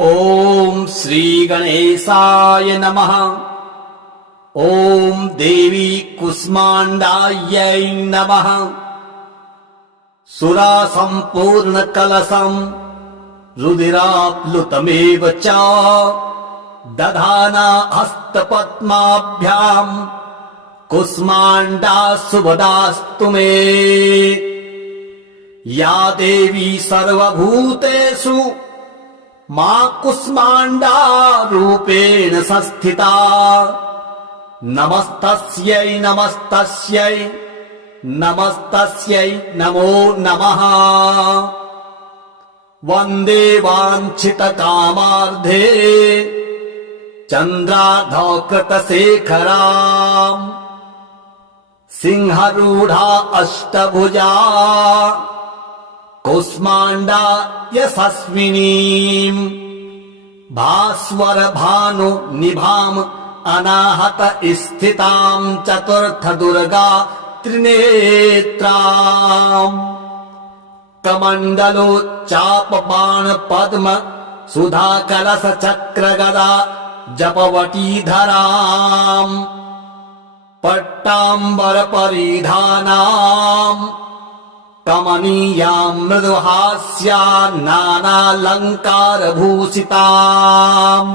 ओम श्री गणेशाय नमः। ओम देवी कुष्माण्डायै नमः। सुरा संपूर्ण कलशं रुधिराप्लुतमेव च दधाना हस्तपद्माभ्यां कुष्माण्डा शुभदास्तु मे। या देवी सर्वभूतेषु मां कुष्माण्डा रूपेण संस्थिता। नमस्तस्यै नमस्तस्यै नमस्तस्यै नमो नमः। वन्दे वाञ्छितकामार्धे चन्द्रार्धकृतशेखराम् सिंहरूढा अष्टभुजा कुष्माण्डा यशस्विनीम् भास्वर भानु निभाम् अनाहत स्थिताम् चतुर्थ दुर्गा त्रिनेत्राम्। कमण्डलोच्चाप बाण पद्म सुधा कलश चक्र गदा जपवटीधराम् पट्टाम्बर परिधानाम् कमनीयां मृदुहास्या नानालंकार भूषिताम्।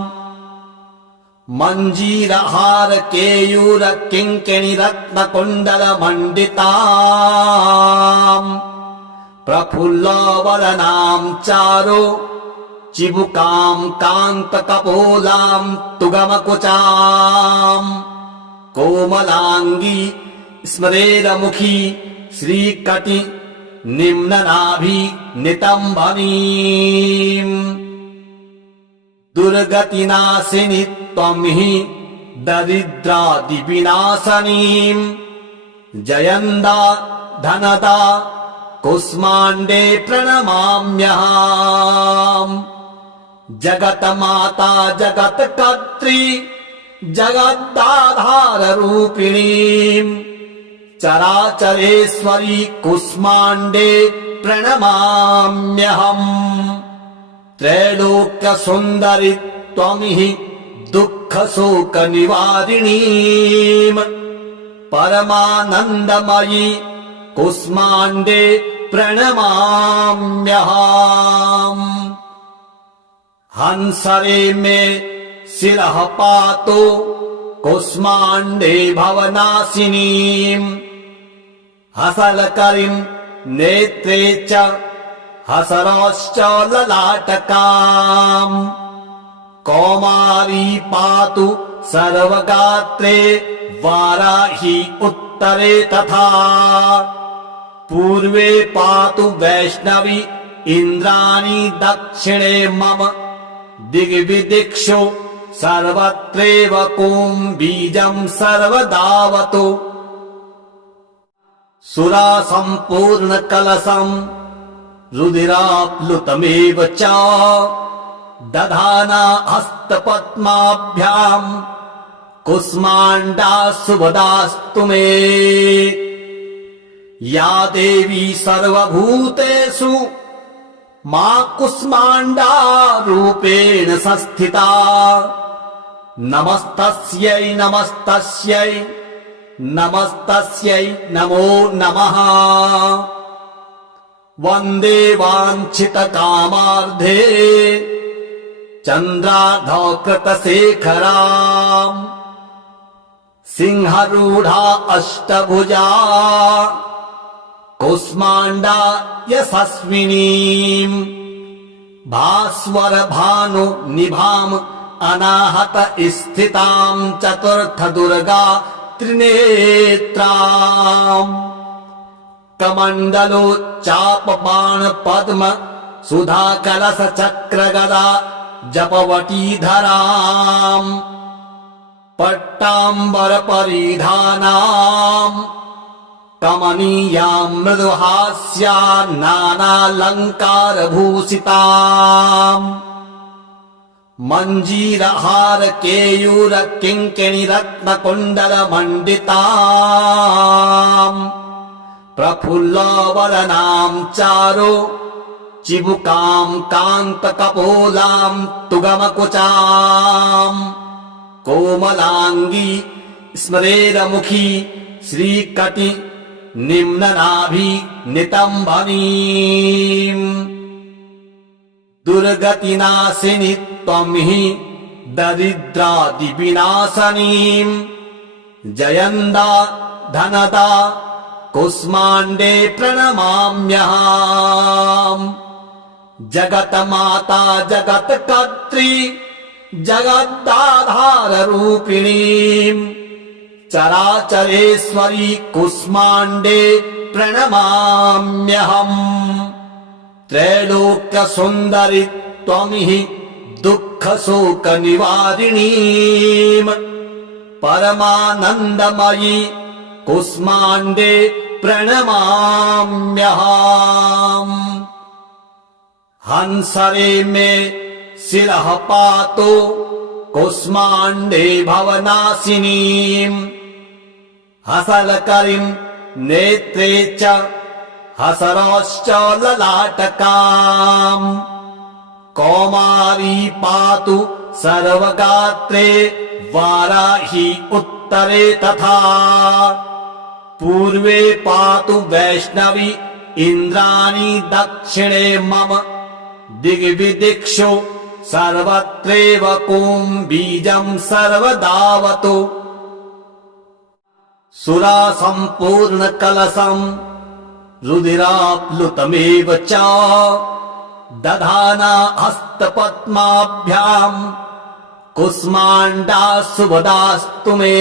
मंजीरहार केयूर किंकिणी रत्न कुंडल मंडिताम् प्रफुल्लवदनां चारु चिबुकां कांत कपोलां तुगमकुचाम् कोमलांगी स्मरेरमुखी श्रीकटि निम्ननाभि नितंबनीम्। दुर्गतिनाशिनी त्वं हि दरिद्रादिविनाशनीम् जयन्दा धनदा कुष्माण्डे प्रणमाम्यहम्। जगन्माता जगत्कर्त्री जगदाधाररूपिणीम् चराचरेश्वरी कुष्माण्डे प्रणमाम्यहम्। त्रैलोक्य सुन्दरि त्वं हि दुःख शोक निवारिणीम् परमानन्दमयी कुष्माण्डे प्रणमाम्यहम्। हंसरे मे शिरः पातु कुष्माण्डे भवनाशिनीम् हसलकरीं नेत्रे च हसरश्च ललाटकाम्। कौमारी पातु सर्वगात्रे वाराही उत्तरे तथा पूर्वे पातु वैष्णवी इन्द्राणी दक्षिणे मम दिग्विदिक्षु सर्वत्रैव कुं बीजं सर्वदावतु। सुरा संपूर्ण कलशं रुधिराप्लुतमेव च दधाना हस्तपद्माभ्यां कुष्माण्डा शुभदास्तु मे। या देवी सर्वभूतेषु मां कुष्माण्डा रूपेण संस्थिता। नमस्तस्यै नमस्तस्यै नमस्तस्यै नमो नमः। वन्दे वाञ्छितकामार्धे चन्द्रार्धकृतशेखराम् सिंहरूढा अष्टभुजा कुष्माण्डा यशस्विनीम् भास्वर भानु निभाम् अनाहत स्थितां चतुर्थ दुर्गा त्रिनेत्राम्। कमण्डलोच्चाप बाण पद्म सुधा कलश चक्र गदा जपवटीधराम् पट्टाम्बर परिधानाम् कमनीयां मृदुहास्या नानालंकार भूषिताम्। मंजीरहार केयूर किंकिणी रत्न कुंडल मंडिताम् प्रफुल्लवदनां चारु चिबुकां कान्तकपोलां तुगमकुचाम् कोमलाङ्गी स्मरेरमुखी श्रीकटि निम्ननाभि नितम्बनीम् दुर्गतिनाशिनि त्वं हि दरिद्रादिविनाशनीम् जयन्दा धनदा कुष्माण्डे प्रणमाम्यहम् जगन्माता जगत्कर्त्री जगदाधाररूपिणीम् चराचरेश्वरी कुष्माण्डे प्रणमाम्यहम् त्रैलोक्यसुन्दरि त्वं हि दुःखशोकनिवारिणीम् परमानन्दमयी कुष्माण्डे प्रणमाम्यहम् हंसरे मे शिरः पातु कुष्माण्डे भवनाशिनीम् हसलकरीं नेत्रे च हसरश्च ललाटकाम् कौमारी पातु सर्वगात्रे वाराही उत्तरे तथा पूर्वे पातु वैष्णवी इन्द्राणी दक्षिणे मम दिग्विदिक्षु सर्वत्रैव कुम्भीजं सर्वदावतु सुरासम्पूर्णकलशम् रुधिराप्लुतमेव च दधाना हस्तपद्माभ्याम् कुष्माण्डा शुभदास्तु मे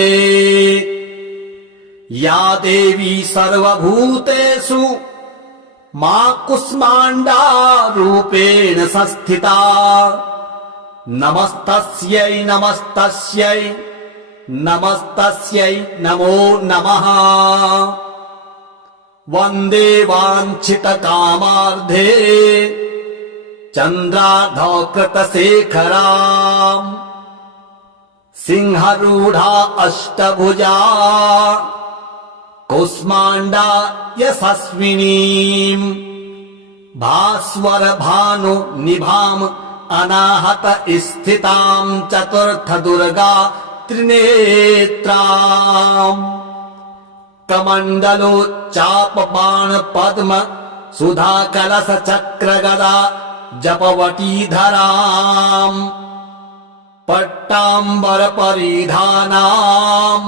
या देवी सर्वभूतेषु मा कुष्माण्डा रूपेण संस्थिता नमस्तस्यै नमस्तस्यै नमस्तस्यै नमो नमः वन्दे वाञ्छितकामार्धे चन्द्रार्धकृतशेखराम् सिंहरूढा अष्टभुजा कुष्माण्डा यशस्विनीम् भास्वर भानु निभाम् अनाहत स्थिताम् चतुर्थ दुर्गा त्रिनेत्राम् कमण्डलोच्चाप बाण पद्म सुधा कलश चक्र गदा जपवटीधराम् पट्टाम्बर परिधानाम्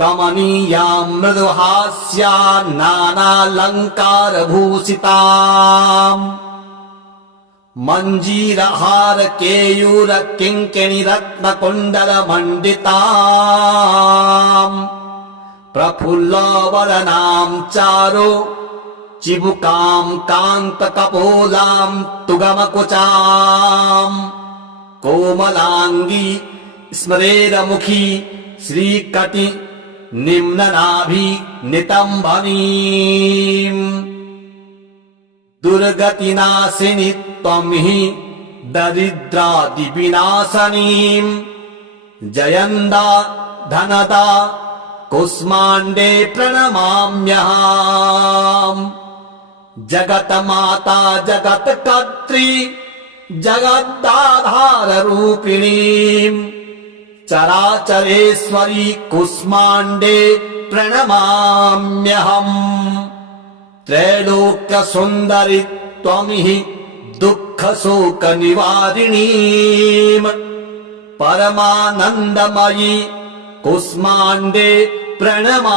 कमनीयाम् मृदुहास्या नानालङ्कार भूषिताम् मञ्जीरहार केयूर किङ्किणी रत्नकुण्डल मण्डिताम् प्रफुल्लवदनाम् चारु चिबुकाम् कान्तकपोलाम् तुगमकुचाम् कोमलाङ्गी स्मरेरमुखी श्रीकटि निम्ननाभि नितम्बनीम् दुर्गतिनाशिनि त्वं हि दरिद्रादिविनाशनीम् जयन्दा धनदा कुष्माण्डे प्रणमाम्यहम् जगन्माता जगत्कर्त्री जगदाधाररूपिणीम् चराचरेश्वरी कुष्माण्डे प्रणमाम्यहम् त्रैलोक्यसुन्दरि त्वं हि दुःखशोकनिवारिणीम् परमानन्दमयी कुष्माण्डे प्रणमाम्यहम्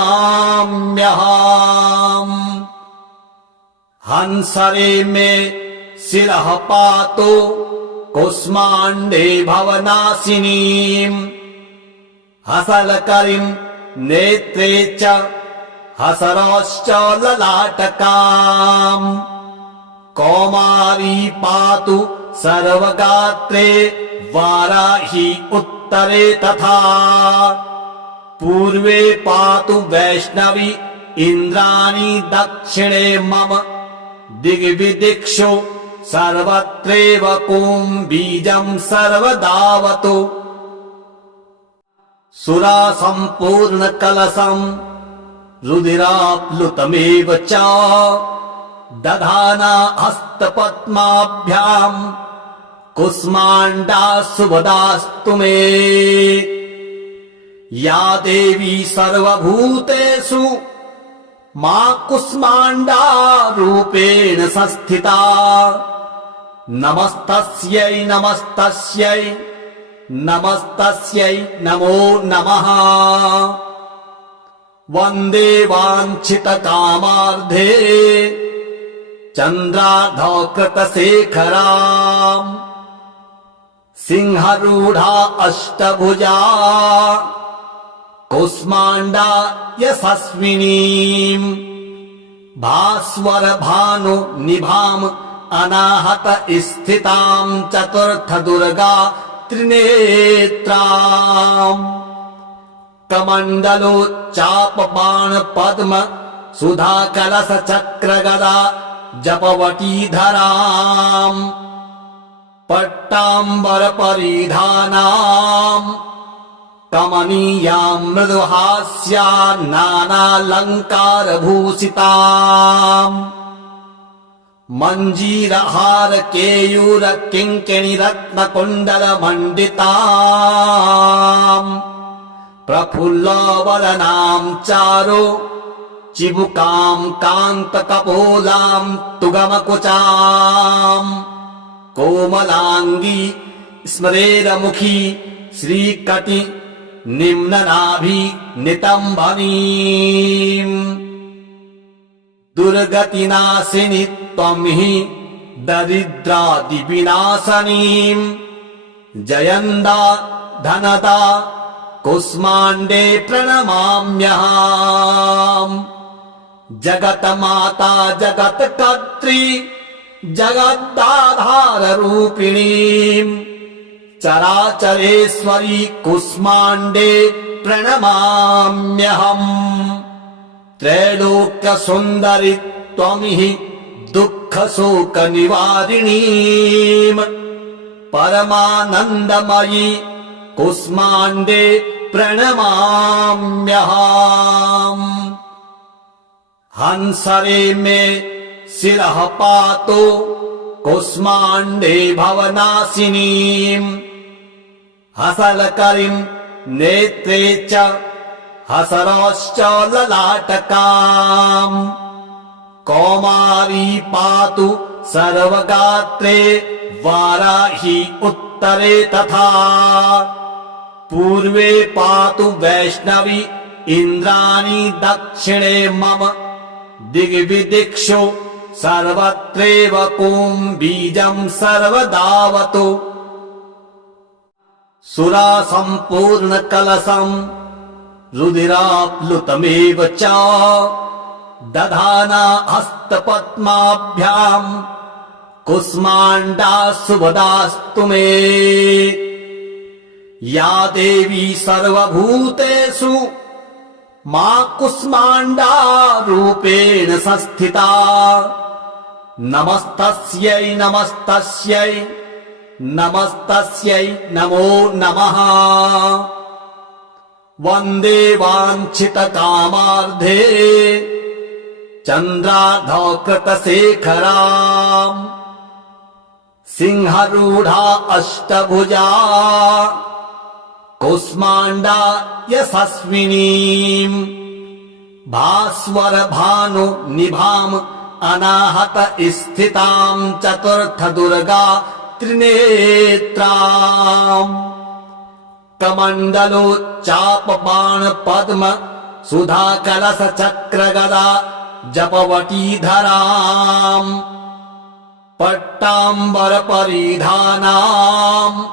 हंसरे मे शिरः पातु कुष्माण्डे भवनाशिनीम् हसलकरीं नेत्रे च हसरश्च ललाटकाम् कौमारी पातु सर्वगात्रे वाराही उत्तरे तथा पूर्वे पातु वैष्णवी इन्द्राणी दक्षिणे मम दिग्विदिक्षु सर्वत्रैव कुम्भीजं सर्वदावतु सुरासम्पूर्णकलशम् रुधिराप्लुतमेव च दधाना हस्तपद्माभ्याम् कुष्माण्डा सुभदास्तु मे। या देवी सर्वभूतेषु मा कुष्माण्डा रूपेण संस्थिता। नमस्तस्यै नमस्तस्यै नमस्तस्यै नमो नमः। वन्दे वाञ्छितकामार्धे चन्द्रार्धकृतशेखराम् सिंहरूढा अष्टभुजा कुष्माण्डा यशस्विनीम्। भास्वर भानु निभाम् अनाहत स्थिताम् चतुर्थ दुर्गा त्रिनेत्राम्। कमण्डलोच्चाप बाण पद्म सुधा कलश चक्र गदा जपवटीधराम्। पट्टाम्बर परिधानाम् कमनीयाम् मृदुहास्या नानालङ्कार भूषिताम्। मञ्जीरहार केयूर किङ्किणी रत्न कुण्डल मण्डिताम्। प्रफुल्लवदनाम् चारु चिबुकाम् कान्त कपोलाम् तुगमकुचाम्। कोमलाङ्गी स्मरेरमुखी श्रीकटि निम्ननाभि नितम्बनीम्। दुर्गतिनाशिनि त्वं हि दरिद्रादिविनाशनीम्। जयन्दा धनदा कुष्माण्डे प्रणमाम्यहम्। जगन्माता जगत्कर्त्री जगदाधाररूपिणीम्। चराचरेश्वरी कुष्माण्डे प्रणमाम्यहम्। त्रैलोक्यसुन्दरि त्वं हि दुःखशोकनिवारिणीम्। परमानन्दमयी कुष्माण्डे प्रणमाम्यहम्। हंसरे मे शिरः पातु कुष्माण्डे भवनाशिनीम्। हसलकरीम् नेत्रे च हसरश्च ललाटकाम्। कौमारी पातु सर्वगात्रे वाराही उत्तरे तथा। पूर्वे पातु वैष्णवी इन्द्राणी दक्षिणे मम। दिग्विदिक्षु सर्वत्रैव कुम्भीजम् सर्वदावतु। सुरा सम्पूर्ण कलशम् रुधिराप्लुतमेव च दधाना हस्तपद्माभ्याम् कुष्माण्डा सुभदास्तु मे। या देवी सर्वभूतेषु मा कुष्माण्डा रूपेण संस्थिता। नमस्तस्यै नमस्तस्यै नमस्तस्यै नमो नमः। वन्दे वाञ्छितकामार्धे चन्द्रार्धकृतशेखराम् सिंहरूढा अष्टभुजा कुष्माण्डा यशस्विनीम्। भास्वर भानु निभाम् अनाहत स्थिताम् चतुर्थ दुर्गा त्रिनेत्राम्। कमण्डलोच्चाप बाण पद्म सुधा कलश चक्र गदा जपवटीधराम्। पट्टाम्बर परिधानाम्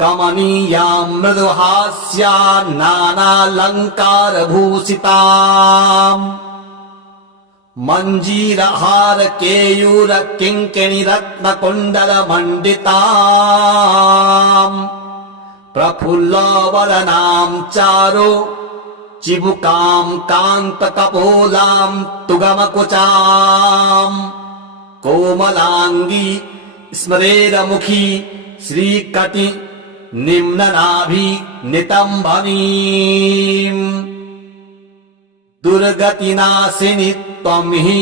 कमनीयाम् मृदुहास्या नानालङ्कार भूषिताम्। मञ्जीरहार केयूर किङ्किणी रत्न कुण्डल मण्डिताम्। प्रफुल्लवदनाम् चारु चिबुकाम् कान्त कपोलाम् तुगमकुचाम्। कोमलाङ्गी स्मरेरमुखी श्रीकटि निम्ननाभि नितम्बनीम्। दुर्गतिनाशिनि त्वं हि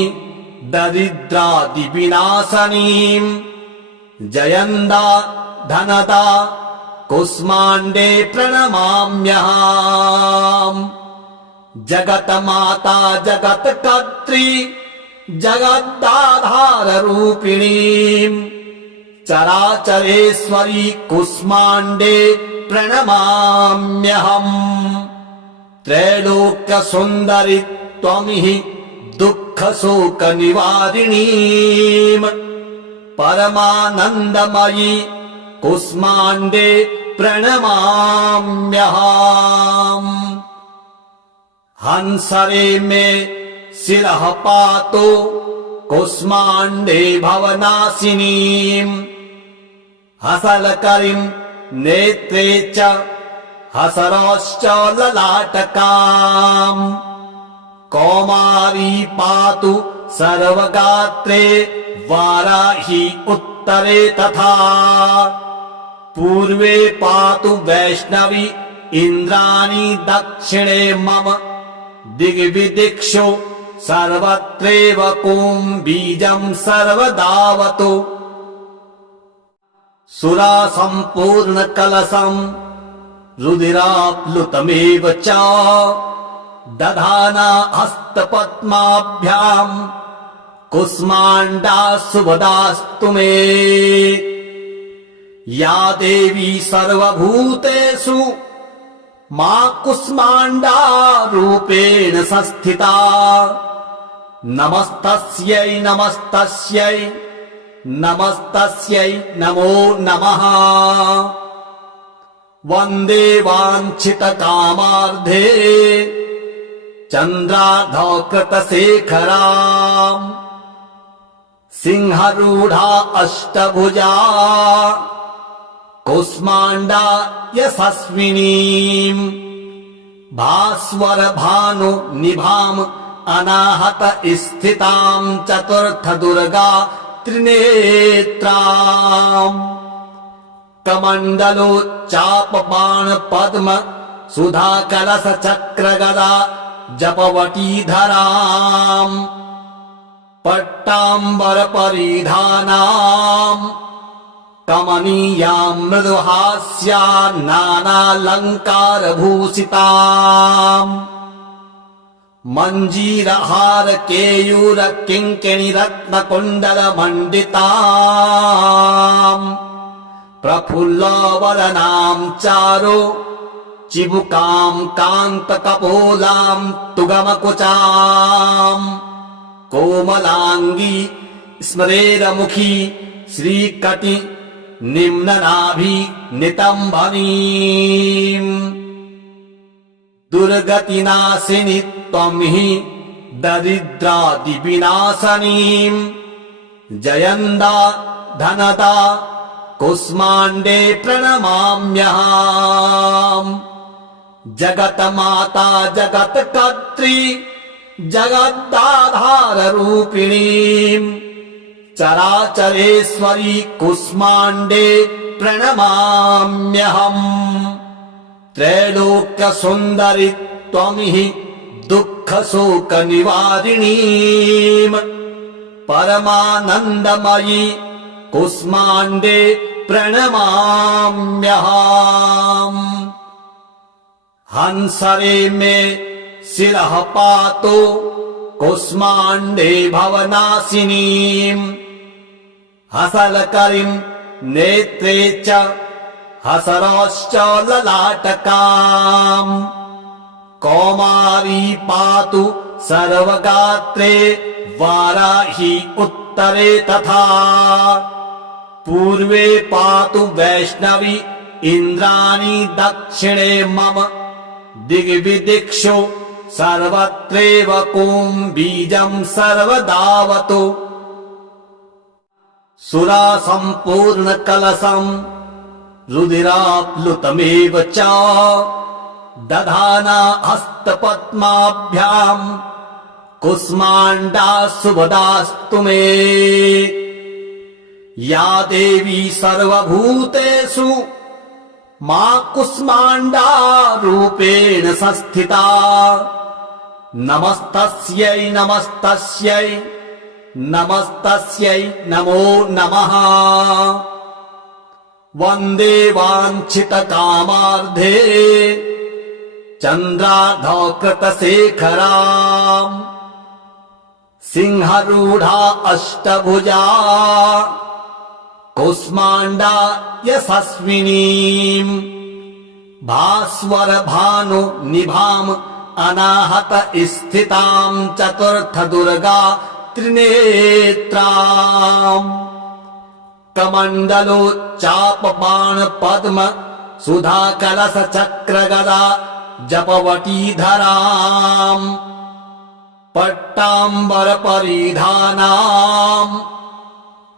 दरिद्रादिविनाशनीम् जयन्दा धनदा कुष्माण्डे प्रणमाम्यहम् जगन्माता जगत्कर्त्री जगदाधाररूपिणीम् चराचरेश्वरी कुष्माण्डे प्रणमाम्यहम् त्रैलोक्यसुन्दरि त्वमिहि दुःखशोकनिवारिणीम् परमानन्दमयी कुष्माण्डे प्रणमाम्यहम् हंसरे मे शिरः पातु कुष्माण्डे भवनाशिनीम् हसलकरीम् नेत्रे च हसरश्च ललाटकाम् कौमारी पातु सर्वगात्रे वाराही उत्तरे तथा पूर्वे पातु वैष्णवी इन्द्राणी दक्षिणे मम दिग्विदिक्षु सर्वत्रैव कुम्भीजम् सर्वदावतु सुरा सम्पूर्ण कलशम् रुधिराप्लुतमेव च दधाना हस्तपद्माभ्याम् कुष्माण्डा शुभदास्तु मे या देवी सर्वभूतेषु मा कुष्माण्डा रूपेण संस्थिता नमस्तस्यै नमस्तस्यै नमस्तस्यै नमो नमः वन्दे वाञ्छितकामार्धे चन्द्रार्धकृतशेखराम् सिंहरूढा अष्टभुजा कुष्माण्डा यशस्विनीम् भास्वर भानु निभाम् अनाहत स्थिताम् चतुर्थ दुर्गा त्रिनेत्राम् कमण्डलोच्चाप बाण पद्म सुधा कलश चक्र गदा जपवटीधराम् पट्टाम्बर परिधानाम् कमनीयाम् मृदुहास्या नानालङ्कार भूषिताम् मञ्जीरहार केयूर किङ्किणी रत्न कुण्डल मण्डिताम् प्रफुल्लवदनाम् चारु चिबुकाम् कान्त कपोलाम् तुगमकुचाम् कोमलाङ्गी स्मरेरमुखी श्रीकटि निम्ननाभि नितम्बनीम् दुर्गतिनाशिनि त्वं हि दरिद्रादिविनाशनीम् जयन्दा धनदा कुष्माण्डे प्रणमाम्यहम् जगन्माता जगत्कर्त्री जगदाधाररूपिणीम् चराचरेश्वरी कुष्माण्डे प्रणमाम्यहम् त्रैलोक्यसुन्दरि त्वमिहि दुःखशोकनिवारिणीम् परमानन्दमयी कुष्माण्डे प्रणमाम्यहम् हंसरे मे शिरः पातु कुष्माण्डे भवनाशिनीम् हसलकरीम् नेत्रे च हसरश्च ललाटकाम् कौमारी पातु सर्वगात्रे वाराही उत्तरे तथा पूर्वे पातु वैष्णवी इन्द्राणी दक्षिणे मम दिग्विदिक्षु सर्वत्रैव कुम्भीजम् सर्वदावतु सुरा सम्पूर्ण कलशम् रुधिराप्लुतमेव च दधाना हस्तपद्माभ्याम् कुष्माण्डा शुभदास्तु मे या देवी सर्वभूतेषु मा कुष्माण्डा रूपेण संस्थिता नमस्तस्यै नमस्तस्यै नमस्तस्यै नमो नमः। वन्दे वाञ्छितकामार्धे चन्द्रार्धकृतशेखराम् सिंहरूढा अष्टभुजा कौष्माण्डा यशस्विनीम् भास्वर भानु निभाम् अनाहत स्थिताम् चतुर्थ दुर्गा त्रिनेत्राम् कमण्डलोच्चाप बाण पद्म सुधा कलश चक्र गदा जपवटीधराम् पट्टाम्बर परिधानाम्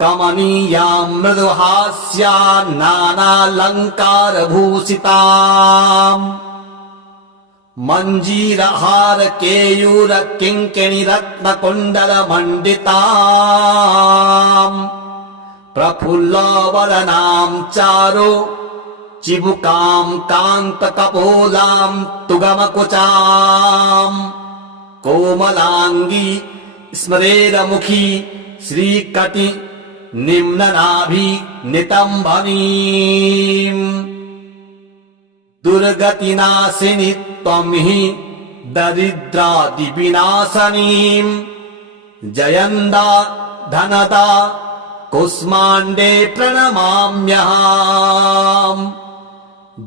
कमनीयाम् मृदुहास्या नानालङ्कार भूषिताम् मञ्जीरहार केयूर किङ्किणी रत्न कुण्डल मण्डिताम् प्रफुल्लवदनाम् चारु चिबुकाम् कान्त कपोलाम् तुगमकुचाम् कोमलाङ्गी स्मरेरमुखी श्रीकटि निम्ननाभि नितम्बनीम् दुर्गतिनाशिनि त्वं हि दरिद्रादिविनाशनीम् जयन्दा धनदा कुष्माण्डे प्रणमाम्यहम्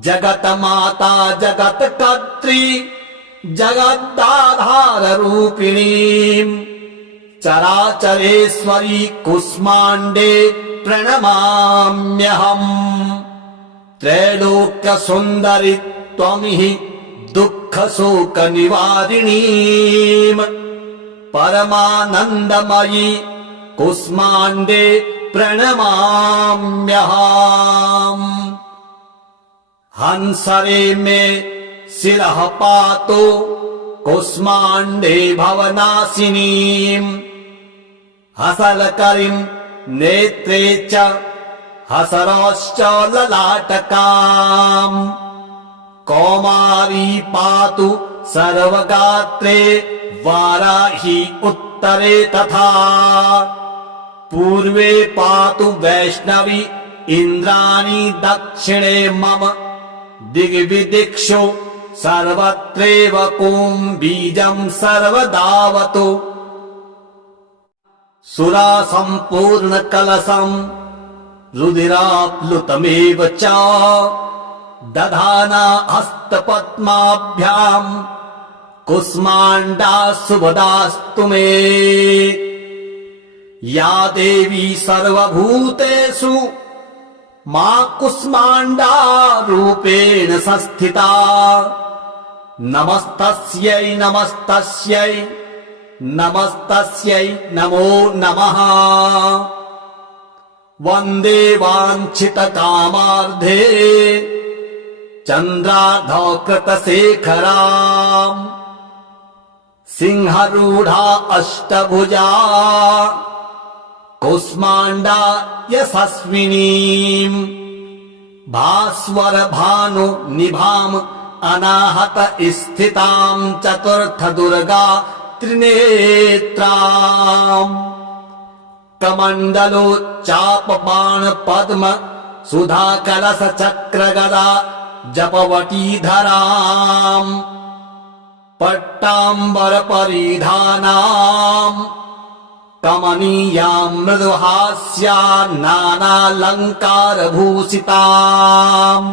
जगन्माता जगत्कर्त्री जगदाधाररूपिणीम् चराचरेश्वरी कुष्माण्डे प्रणमाम्यहम् त्रैलोक्यसुन्दरि त्वं हि दुःखशोकनिवारिणीम् परमानन्दमयी कुष्माण्डे प्रणमाम्यहम् हंसरे मे शिरः पातु कुष्माण्डे भवनाशिनीम् हसलकरीम् नेत्रे च हसरश्च ललाटकाम् कौमारी पातु सर्वगात्रे वाराही उत्तरे तथा पूर्वे पातु वैष्णवी इन्द्राणी दक्षिणे मम दिग्विदिक्षु सर्वत्रैव कुम्भीजम् सर्वदावतु सुरा सम्पूर्ण कलशम् रुधिराप्लुतमेव च दधाना हस्तपद्माभ्याम् कुष्माण्डा शुभदास्तु मे या देवी सर्वभूतेषु मा कुष्माण्डा रूपेण संस्थिता नमस्तस्यै नमस्तस्यै नमस्तस्यै नमो नमः। वन्दे वाञ्छितकामार्धे चन्द्रार्धकृतशेखराम् सिंहरूढा अष्टभुजा कौष्माण्डा यशस्विनीम् भास्वर भानु निभाम् अनाहत स्थिताम् चतुर्थ दुर्गा त्रिनेत्राम् कमण्डलोच्चाप बाण पद्म सुधा कलश चक्र गदा जपवटीधराम् पट्टाम्बर परिधानाम् कमनीयाम् मृदुहास्या नानालङ्कार भूषिताम्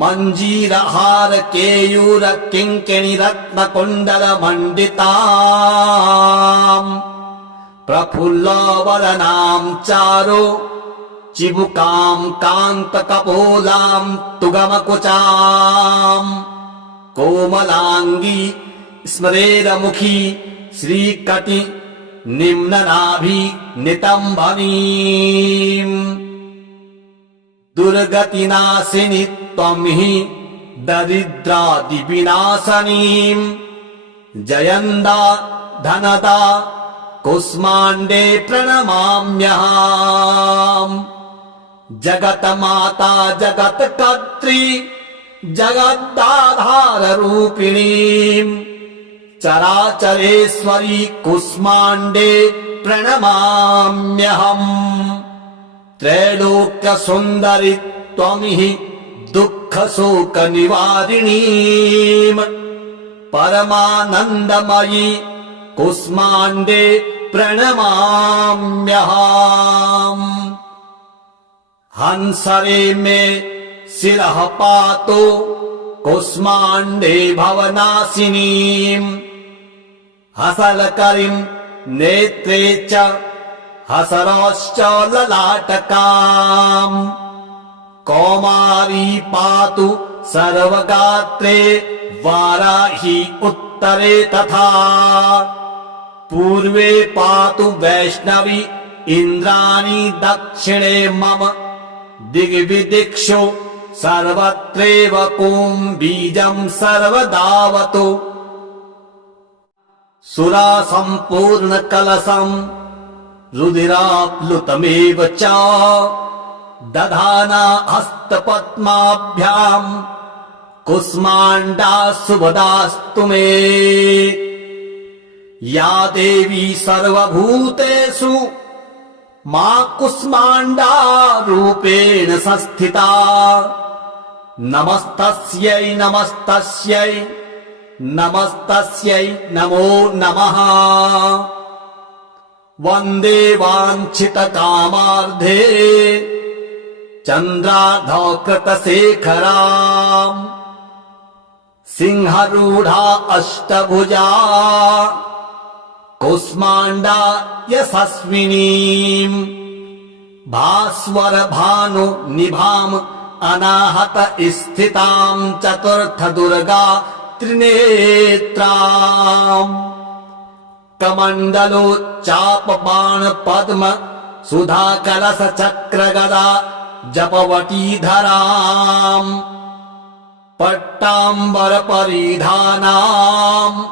मञ्जीरहार केयूर किङ्किणी रत्न कुण्डल मण्डिताम् प्रफुल्लवदनाम् चारु चिबुकाम् कान्त कपोलाम् तुगमकुचाम् कोमलाङ्गी स्मरेरमुखी श्रीकटि निम्ननाभि नितम्बनीम् दुर्गतिनाशिनि त्वं हि दरिद्रादिविनाशनीम् जयन्दा धनदा कुष्माण्डे प्रणमाम्यहम् जगन्माता जगत्कर्त्री जगदाधाररूपिणीम् चराचरेश्वरी कुष्माण्डे प्रणमाम्यहम् त्रैलोक्यसुन्दरि त्वमिहि दुःखशोकनिवारिणीम् परमानन्दमयी कुष्माण्डे प्रणमाम्यहम् हंसरे मे शिरः पातो कुष्माण्डे भवनाशिनीम् हसलकरीम् नेत्रे च हसरश्च ललाटकाम् कौमारी पातु सर्वगात्रे वाराही उत्तरे तथा पूर्वे पातु वैष्णवी इन्द्राणी दक्षिणे मम दिग्विदिक्षु सर्वत्रैव कुम्भीजम् सर्वदावतु सुरा सम्पूर्णकलशम् रुधिराप्लुतमेव च दधाना हस्तपद्माभ्याम् कुष्माण्डा शुभदास्तु मे या देवी सर्वभूतेषु मा कुष्माण्डा रूपेण संस्थिता नमस्तस्यै नमस्तस्यै नमस्तस्यै नमो नमः वन्दे वाञ्छितकामार्धे चन्द्रार्धकृतशेखराम् सिंहरूढा अष्टभुजा कुष्माण्डा यशस्विनीम् भास्वर भानु निभाम् अनाहत स्थिताम् चतुर्थ दुर्गा त्रिनेत्राम् कमण्डलोच्चाप बाण पद्म सुधा कलश चक्र गदा जपवटीधराम् पट्टाम्बर परिधानाम्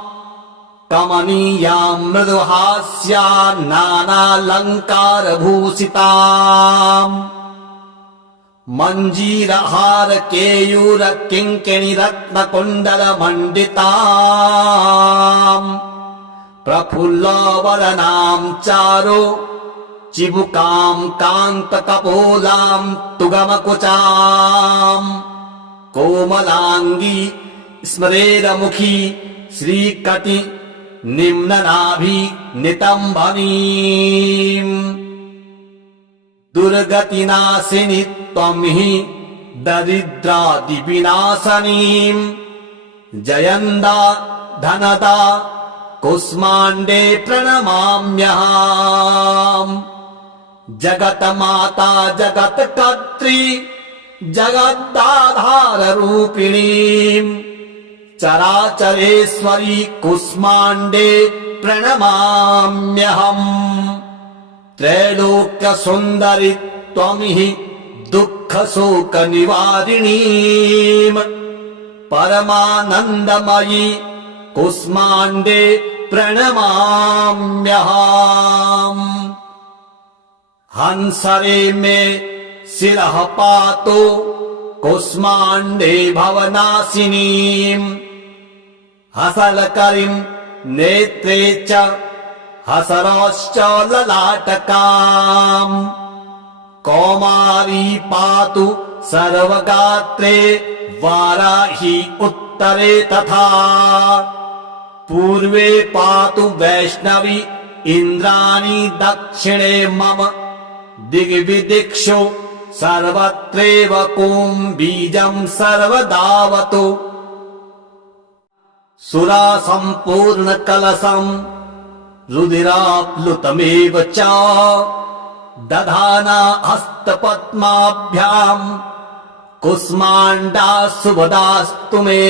कमनीयाम् मृदुहास्या नानालङ्कार भूषिताम् मञ्जीरहार केयूर किङ्किणी रत्न कुण्डल मण्डिताम् प्रफुल्लवदनाम् चारु चिबुकाम् कान्त कपोलाम् तुगमकुचाम् कोमलाङ्गी स्मरेरमुखी श्रीकटि निम्ननाभि नितम्बनीम् दुर्गतिनाशिनि त्वं हि दरिद्रादिविनाशनीम् जयन्दा धनदा कुष्माण्डे प्रणमाम्यहम् जगन्माता जगत्कर्त्री जगदाधाररूपिणीम् चराचरेश्वरी कुष्माण्डे प्रणमाम्यहम् त्रैलोक्यसुन्दरि त्वमिहि दुःखशोकनिवारिणीम् परमानन्दमयी कुष्माण्डे प्रणमाम्यहम् हंसरे मे शिरः पातो कुष्माण्डे भवनाशिनीम् हसलकरीम् नेत्रे च हसरश्च ललाटकाम् कौमारी पातु सर्वगात्रे वाराही उत्तरे तथा पूर्वे पातु वैष्णवी इन्द्राणी दक्षिणे मम दिग्विदिक्षु सर्वत्रैव कुम्भीजम् सर्वदावतु सुरा सम्पूर्णकलशम् रुधिराप्लुतमेव च दधाना हस्तपद्माभ्याम् कुष्माण्डा शुभदास्तु मे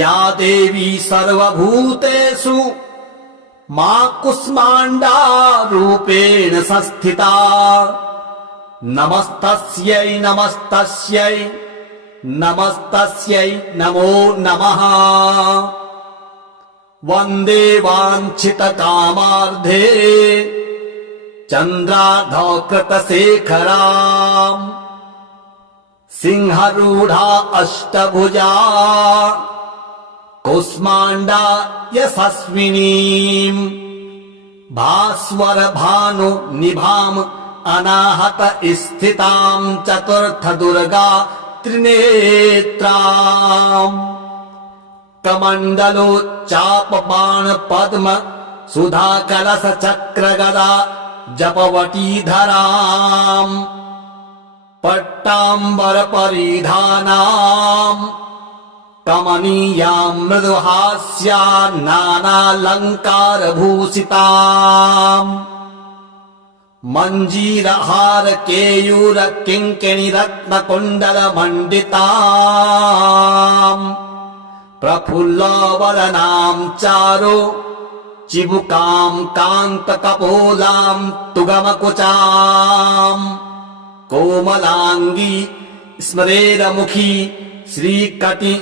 या देवी सर्वभूतेषु मा कुष्माण्डा रूपेण संस्थिता नमस्तस्यै नमस्तस्यै नमस्तस्यै नमो नमः वन्दे वाञ्छितकामार्धे चन्द्रार्धकृतशेखराम् सिंहरूढा अष्टभुजा कुष्माण्डा यशस्विनीम् भास्वर भानु निभाम् अनाहत स्थिताम् चतुर्थ दुर्गा त्रिनेत्राम् कमण्डलोच्चाप बाण पद्म सुधा कलश चक्र गदा जपवटीधराम् पट्टाम्बर परिधानाम् कमनीयाम् मृदुहास्या नानालङ्कार भूषिताम् मञ्जीरहार केयूर किङ्किणी रत्न कुण्डल मण्डिताम् प्रफुल्लवदनाम् चारु चिबुकाम् कान्त कपोलाम् तुगमकुचाम् कोमलाङ्गी स्मरेरमुखी श्रीकटि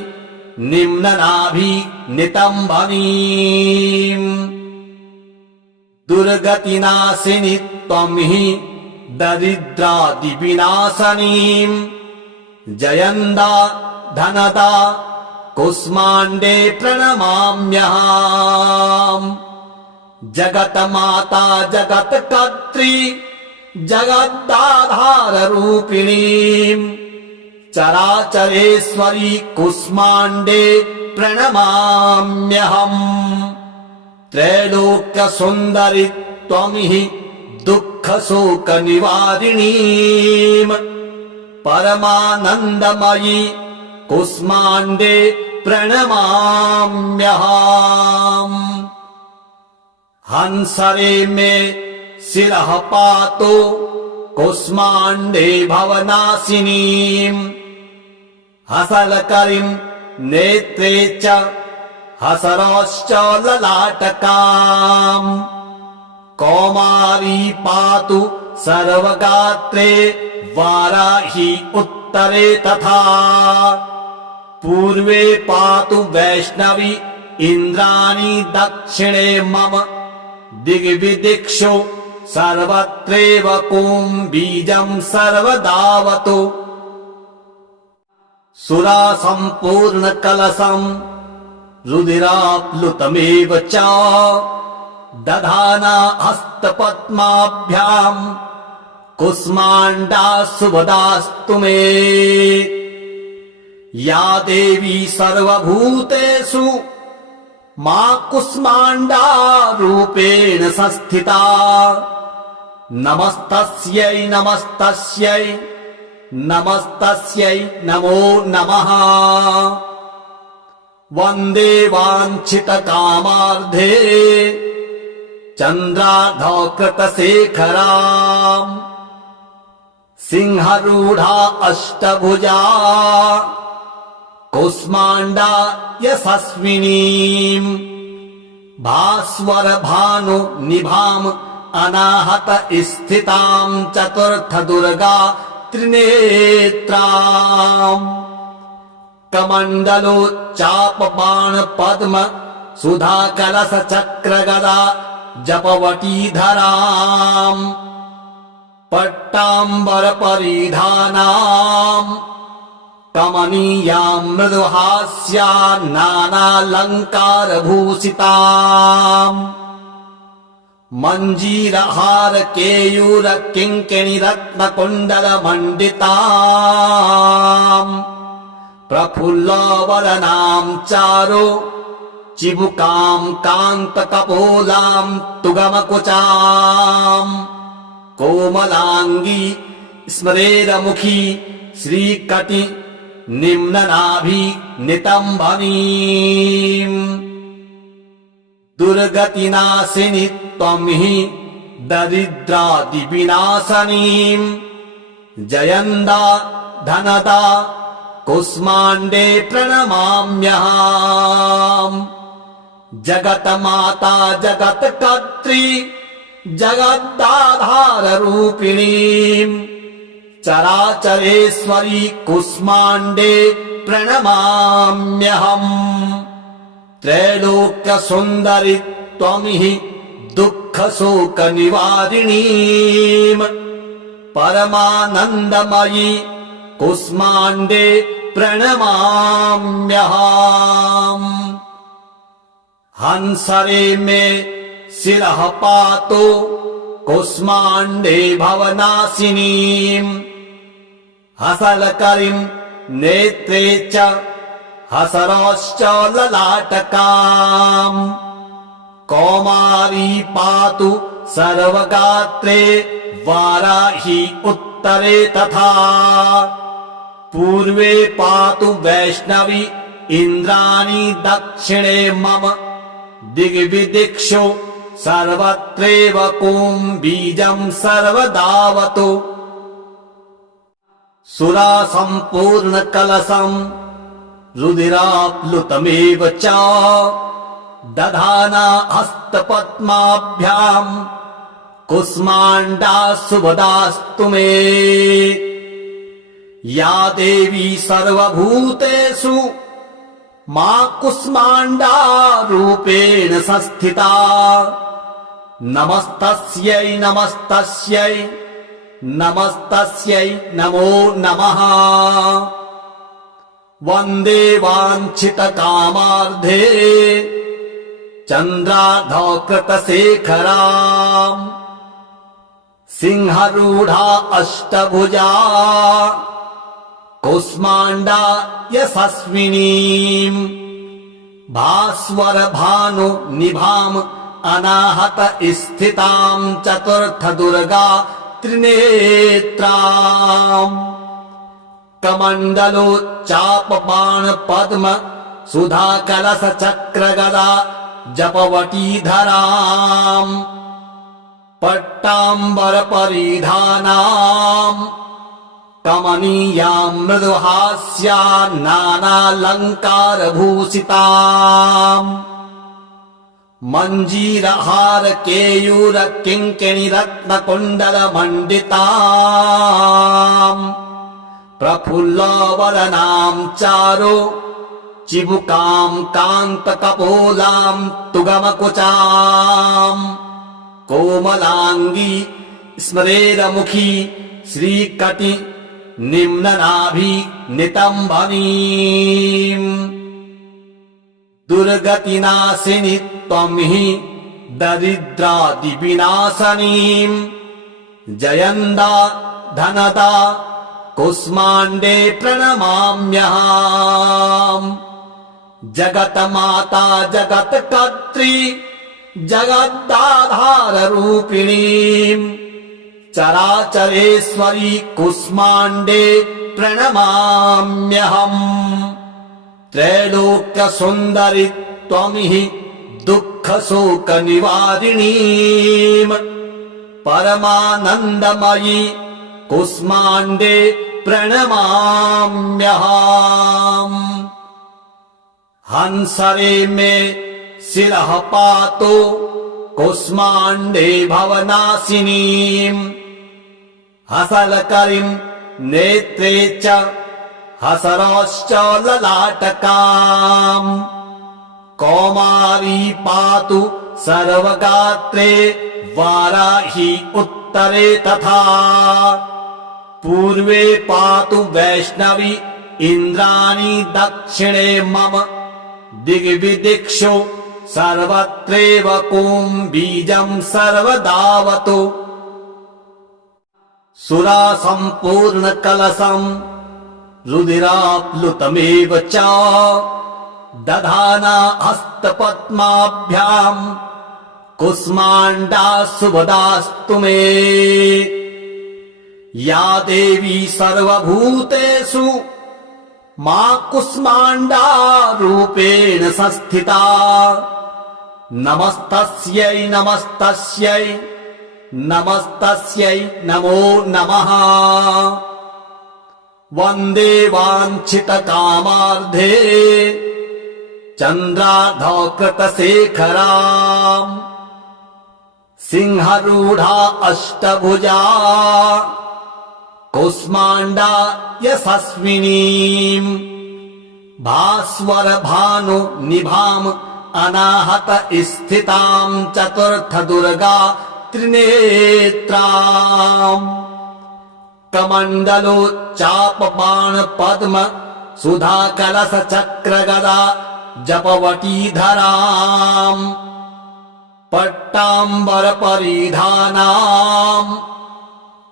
निम्ननाभि नितम्बनीम् दुर्गतिनाशिनि त्वं हि दरिद्रादिविनाशनीम् जयन्दा धनदा कुष्माण्डे प्रणमाम्यहम् जगन्माता जगत्कर्त्री जगदाधाररूपिणीम् चराचरेश्वरी कुष्माण्डे प्रणमाम्यहम् त्रैलोक्यसुन्दरि त्वं हि दुःखशोकनिवारिणीम् परमानन्दमयी कुष्माण्डे प्रणमाम्यहम् हंसरे मे शिरः पातु कुष्माण्डे भवनाशिनीम् हसलकरीम् नेत्रे च हसरश्च ललाटकाम् कौमारी पातु सर्वगात्रे वाराही उत्तरे तथा पूर्वे पातु वैष्णवी इन्द्राणी दक्षिणे मम दिग्विदिक्षु सर्वत्रैव कुम्भीजम् सर्वदावतु सुरा सम्पूर्ण कलशम् रुधिराप्लुतमेव च दधाना हस्तपद्माभ्याम् कुष्माण्डा शुभदास्तु मे या देवी सर्वभूतेषु मा कुष्माण्डा रूपेण संस्थिता नमस्तस्यै नमस्तस्यै नमस्तस्यै नमो नमः वन्दे वाञ्छितकामार्धे चन्द्रार्धकृतशेखराम् सिंहरूढा अष्टभुजा कुष्माण्डा यशस्विनीम् भास्वर भानु निभाम् अनाहत स्थिताम् चतुर्थ दुर्गा त्रिनेत्राम् कमण्डलोच्चाप बाण पद्म सुधा कलश चक्र गदा जपवटीधराम् पट्टाम्बर परिधानाम् कमनीयाम् मृदुहास्या नानालङ्कार भूषिताम् मञ्जीरहार केयूर किङ्किणी रत्न कुण्डल मण्डिताम् प्रफुल्लवदनाम् चारु चिबुकाम् कान्त कपोलाम् तुगमकुचाम् कोमलाङ्गी स्मरेरमुखी श्रीकटि निम्ननाभि नितम्बनीम् दुर्गतिनाशिनि त्वं हि दरिद्रादिविनाशनीम् जयन्दा धनदा कुष्माण्डे प्रणमाम्यहम् जगन्माता जगत्कर्त्री जगदाधाररूपिणीम् चराचरेश्वरी कुष्माण्डे प्रणमाम्यहम् त्रैलोक्यसुन्दरि त्वं हि दुःखशोकनिवारिणीम् परमानन्दमयी कुष्माण्डे प्रणमाम्यहम्। हंसरे मे शिरः पातु कुष्माण्डे भवनाशिनीम् हसलकरीम् नेत्रे च हसरश्च ललाटकाम् कौमारी पातु सर्वगात्रे वाराही उत्तरे तथा पूर्वे पातु वैष्णवी इन्द्राणी दक्षिणे मम दिग्विदिक्षु सर्वत्रैव कुम्भीजम् सर्वदावतु सुरा सम्पूर्ण कलशम् रुधिराप्लुतमेव च दधाना हस्तपद्माभ्याम् कुष्माण्डा शुभदास्तु मे या देवी सर्वभूतेषु मा कुष्माण्डा रूपेण संस्थिता नमस्तस्यै नमस्तस्यै नमस्तस्यै नमो नमः वन्दे वाञ्छितकामार्धे चन्द्रार्धकृतशेखराम् सिंहरूढा अष्टभुजा कुष्माण्डा यशस्विनीम् भास्वर भानु निभाम् अनाहत स्थिताम् चतुर्थ दुर्गा त्रिनेत्राम् कमण्डलोच्चाप बाण पद्म सुधा कलश चक्र गदा जपवटीधराम् पट्टाम्बर परिधानाम् कमनीयाम् मृदुहास्या नानालङ्कार भूषिताम् मञ्जीरहार केयूर किङ्किणी रत्न कुण्डल मण्डिताम् प्रफुल्लवदनाम् चारु चिबुकाम् कान्त कपोलाम् तुगमकुचाम् कोमलाङ्गी स्मरेरमुखी श्रीकटि निम्ननाभि नितम्बनीम् दुर्गतिनाशिनि त्वम् हि दरिद्रादिविनाशनीम् जयन्दा धनदा कुष्माण्डे प्रणमाम्यहम् जगन्माता जगत्कर्त्री जगदाधाररूपिणीम् चराचरेश्वरी कुष्माण्डे प्रणमाम्यहम् त्रैलोक्यसुन्दरि त्वम् हि दुःखशोकनिवारिणीम् परमानन्दमयी कुष्माण्डे प्रणमाम्यहम् हंसरे मे शिरः पातु कुष्माण्डे भवनाशिनीम् हसलकरीम् नेत्रे च हसरश्च ललाटकाम् कौमारी पातु सर्वगात्रे वाराही उत्तरे तथा पूर्वे पातु वैष्णवी इन्द्राणी दक्षिणे मम दिग्विदिक्षु सर्वत्रैव कुम्भीजम् सर्वदावतु सुरा सम्पूर्ण कलशम् रुधिराप्लुतमेव च दधाना हस्तपद्माभ्याम् कुष्माण्डा शुभदास्तु मे या देवी सर्वभूतेषु मा कुष्माण्डा रूपेण संस्थिता नमस्तस्यै नमस्तस्यै नमस्तस्यै नमो नमः वन्दे वाञ्छितकामार्धे चन्द्रार्धकृतशेखराम् सिंहरूढा अष्टभुजा कुष्माण्डा यशस्विनीम् भास्वर भानु निभाम् अनाहत स्थिताम् चतुर्थ दुर्गा त्रिनेत्राम् कमण्डलोच्चाप बाण पद्म सुधा कलश चक्र गदा जपवटीधराम् पट्टाम्बरपरिधानाम्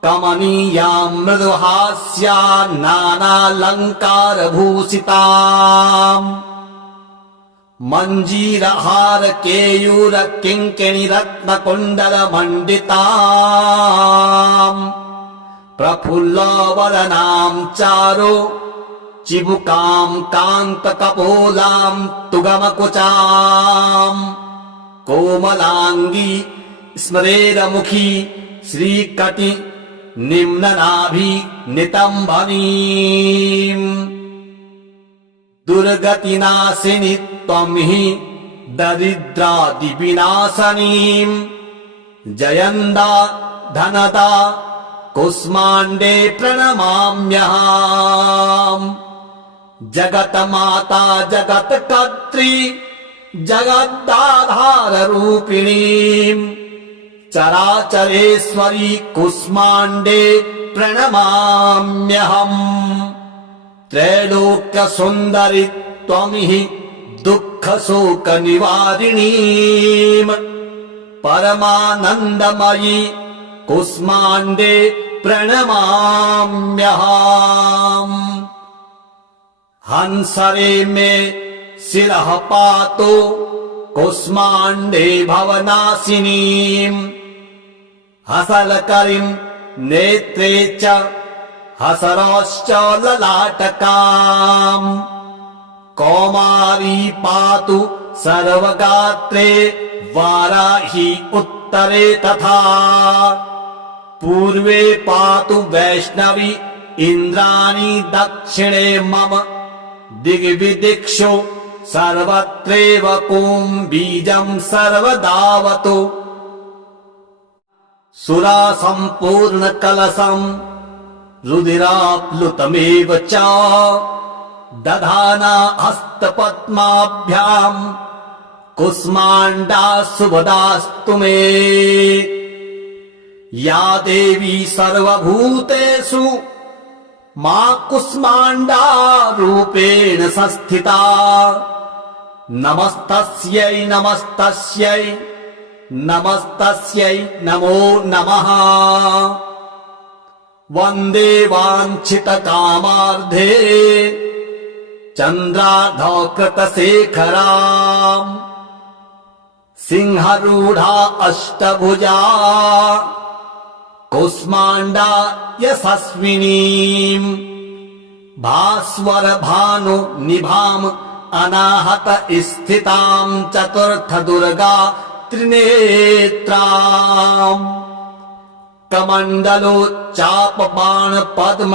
कमनीयाम् मृदुहास्याम् नानालङ्कारभूषिताम् मञ्जीरहार केयूर किङ्किणी रत्नकुण्डलमण्डिताम् प्रफुल्लवदनाम् चारु चिबुकाम् कान्तकपोलाम् तुगमकुचाम् कोमलाङ्गी स्मरेरमुखी श्रीकटि निम्ननाभि नितम्बनीम् दुर्गतिनाशिनि त्वं हि दरिद्रादिविनाशनीम् जयन्दा धनदा कुष्माण्डे प्रणमाम्यहम् जगन्माता जगत्कर्त्री जगदाधाररूपिणीम् चराचरेश्वरी कुष्माण्डे प्रणमाम्यहम् त्रैलोक्यसुन्दरि त्वं हि दुःखशोकनिवारिणीम् परमानन्दमयी कुष्माण्डे प्रणमाम्यहम् हंसरे मे शिरः पातु कुष्माण्डे भवनाशिनीम् हसलकरीम् नेत्रे च हसरश्च ललाटकाम् कौमारी पातु सर्वगात्रे वाराही उत्तरे तथा पूर्वे पातु वैष्णवी इन्द्राणी दक्षिणे मम दिग्विदिक्षु सर्वत्रैव कुम्भीजम् सर्वदावतु सुरासम्पूर्णकलशम् रुधिराप्लुतमेव च दधाना हस्तपद्माभ्याम् कुष्माण्डा शुभदास्तु मे या देवी सर्वभूतेषु मा कुष्माण्डा रूपेण संस्थिता नमस्तस्यै नमस्तस्यै नमस्तस्यै नमो नमः वन्दे वाञ्छितकामार्धे चन्द्रार्धकृतशेखराम् सिंहरूढा अष्टभुजा कुष्माण्डा यशस्विनीम् भास्वर भानु निभाम् अनाहत स्थिताम् चतुर्थ दुर्गा त्रिनेत्राम् कमण्डलोच्चाप बाण पद्म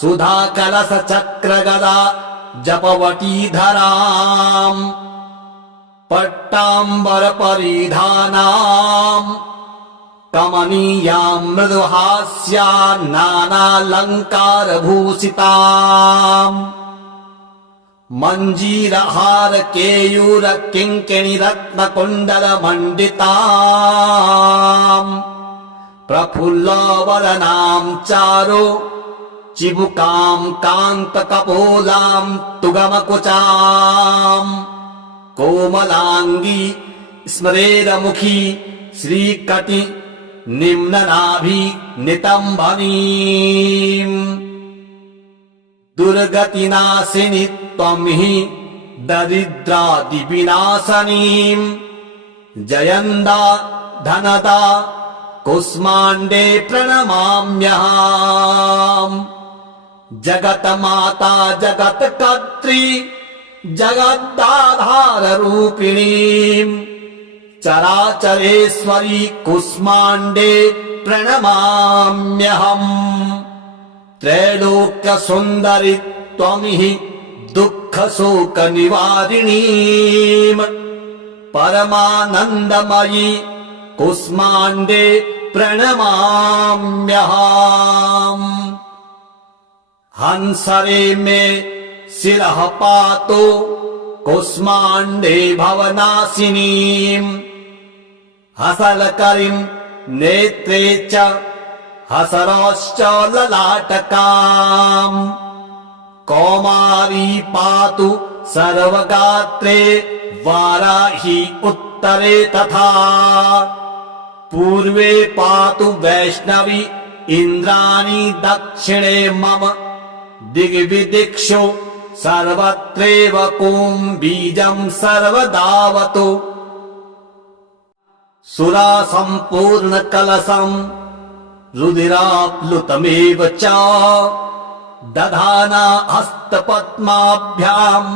सुधा कलश चक्र गदा जपवटीधराम् पट्टाम्बर परिधानाम् कमनीयाम् मृदुहास्याम् नानालङ्कारभूषिताम् मञ्जीरहार केयूर किङ्किणी रत्नकुण्डलमण्डिताम् प्रफुल्लवदनाम् चारु चिबुकाम् कान्तकपोलाम् तुगमकुचाम् कोमलाङ्गी स्मरेरमुखी श्रीकटि निम्ननाभि नितम्बनीम् दुर्गतिनाशिनि त्वं हि दरिद्रादिविनाशनीम् जयन्दा धनदा कुष्माण्डे प्रणमाम्यहम् जगन्माता जगत्कर्त्री जगदाधाररूपिणीम् चराचरेश्वरी कुष्माण्डे प्रणमाम्यहम् त्रैलोक्यसुन्दरि त्वं हि दुःखशोकनिवारिणीम् परमानन्दमयी कुष्माण्डे प्रणमाम्यहम् हंसरे मे शिरः पातु कुष्माण्डे भवनाशिनीम् हसलकरीम् नेत्रे च हसरश्च ललाटकाम् कौमारी पातु सर्वगात्रे वाराही उत्तरे तथा पूर्वे पातु वैष्णवी इन्द्राणी दक्षिणे मम दिग्विदिक्षु सर्वत्रैव कुं बीजं सर्वदावतु सुरा सम्पूर्ण कलशम् रुधिराप्लुतमेव च दधाना हस्तपद्माभ्याम्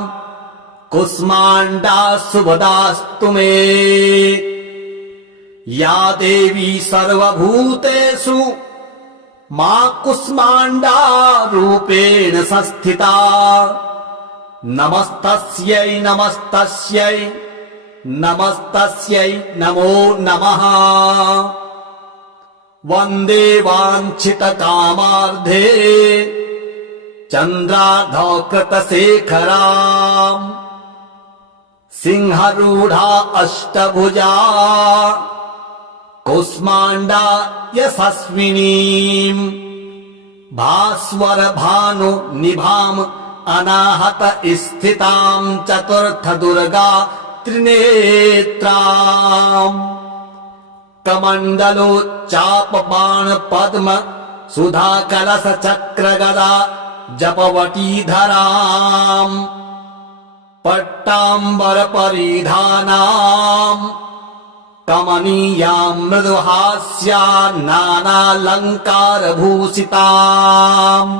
कुष्माण्डा शुभदास्तु मे या देवी सर्वभूतेषु मा कुष्माण्डा रूपेण संस्थिता नमस्तस्यै नमस्तस्यै नमस्तस्यै नमो नमः वन्दे वाञ्छितकामार्धे चन्द्रार्धकृतशेखराम् सिंहरूढा अष्टभुजा कुष्माण्डा यशस्विनीम् भास्वर भानु निभाम् अनाहत स्थिताम् चतुर्थ दुर्गा त्रिनेत्राम् कमण्डलोच्चाप बाण पद्म सुधा कलश चक्र गदा जपवटीधराम् पट्टाम्बर परिधानाम् कमनीयाम् मृदुहास्या नानालङ्कार भूषिताम्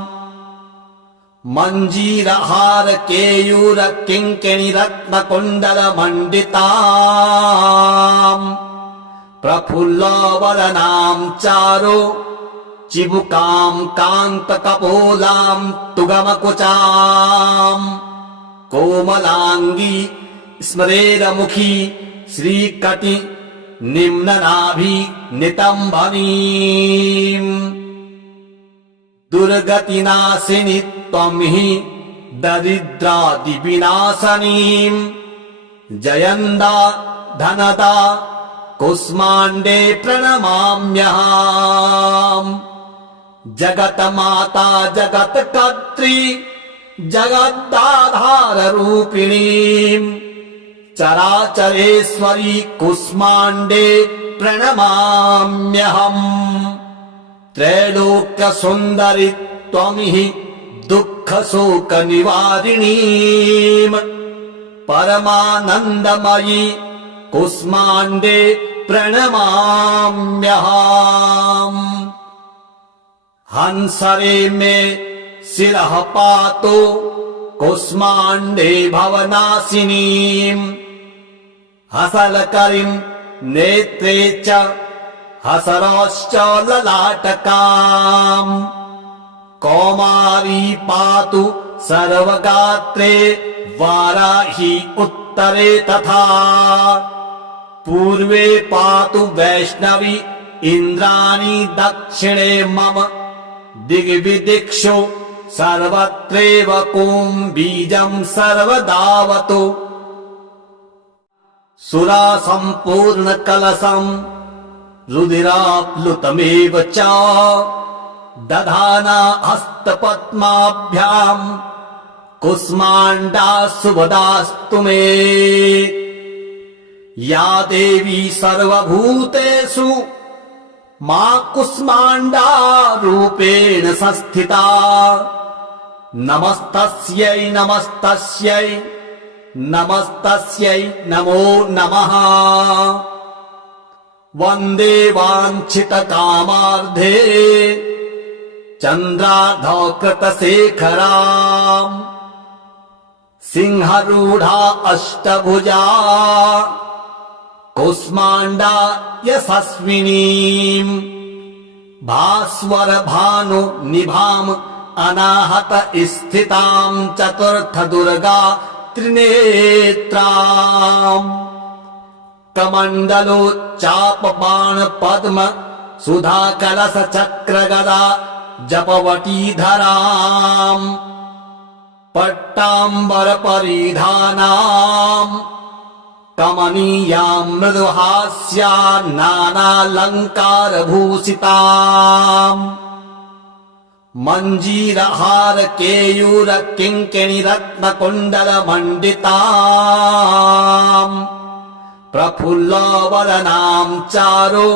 मञ्जीरहार केयूर किङ्किणी रत्न कुण्डल मण्डिताम् प्रफुल्लवदनाम् चारु चिबुकाम् कान्त कपोलाम् तुगमकुचाम् कोमलाङ्गी स्मरेरमुखी श्रीकटि निम्ननाभि नितम्बनीम् दुर्गतिनाशिनि त्वं हि दरिद्रादिविनाशनीम् जयन्दा धनदा कुष्माण्डे प्रणमाम्यहम् जगन्माता जगत्कर्त्री जगदाधाररूपिणीम् चराचरेश्वरी कुष्माण्डे प्रणमाम्यहम् त्रैलोक्यसुन्दरि त्वं हि दुःखशोकनिवारिणीम् परमानन्दमयी कुष्माण्डे प्रणमाम्यहम् हंसरे मे शिरः पातु कुष्माण्डे भवनाशिनीम् हसलकरीम् नेत्रे च हसरश्च ललाटकाम् कौमारी पातु सर्वगात्रे वाराही उत्तरे तथा पूर्वे पातु वैष्णवी इन्द्राणी दक्षिणे मम दिग्विदिक्षु सर्वत्रैव कुं बीजं सर्वदावतु सुरा सम्पूर्ण कलशम् रुधिराप्लुतमेव च दधाना हस्तपद्माभ्याम् कुष्माण्डा शुभदास्तु मे या देवी सर्वभूतेषु मा कुष्माण्डा रूपेण संस्थिता नमस्तस्यै नमस्तस्यै नमस्तस्यै नमो नमः वन्दे वाञ्छितकामार्धे चन्द्रार्धकृतशेखराम् सिंहरूढा अष्टभुजा कुष्माण्डा यशस्विनीम् भास्वर भानु निभाम् अनाहत स्थिताम् चतुर्थ दुर्गा त्रिनेत्राम् कमण्डलोच्चाप बाण पद्म सुधा कलश चक्र गदा जपवटीधराम् पट्टाम्बर परिधानाम् कमनीयाम् मृदुहास्या नानालङ्कार भूषिताम् मञ्जीरहार केयूर किङ्किणी रत्नकुण्डल मण्डिताम् प्रफुल्लवदनाम् चारु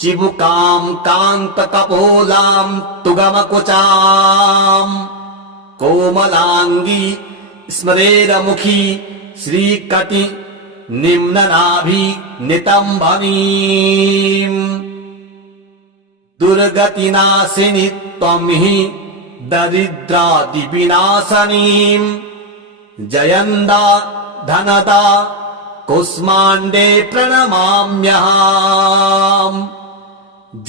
चिबुकाम् कान्तकपोलाम् तुगमकुचाम् कोमलाङ्गी स्मरेरमुखी श्रीकटि निम्ननाभि नितम्बनीम् दुर्गतिनाशिनि त्वं हि दरिद्रादिविनाशनीम् जयन्दा धनदा कुष्माण्डे प्रणमाम्यहम्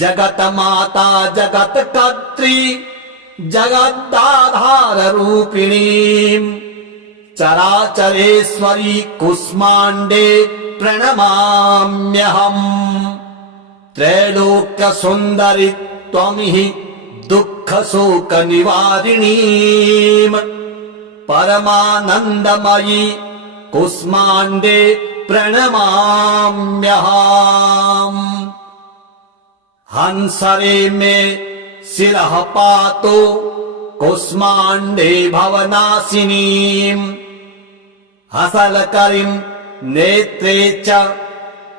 जगन्माता जगत्कर्त्री जगदाधाररूपिणीम् चराचरेश्वरी कुष्माण्डे प्रणमाम्यहम् त्रैलोक्यसुन्दरि त्वं हि दुःखशोकनिवारिणीम् परमानन्दमयी कुष्माण्डे प्रणमाम्यहम् हंसरे मे शिरः पातु कुष्माण्डे भवनाशिनीम् हसलकरीम् नेत्रे च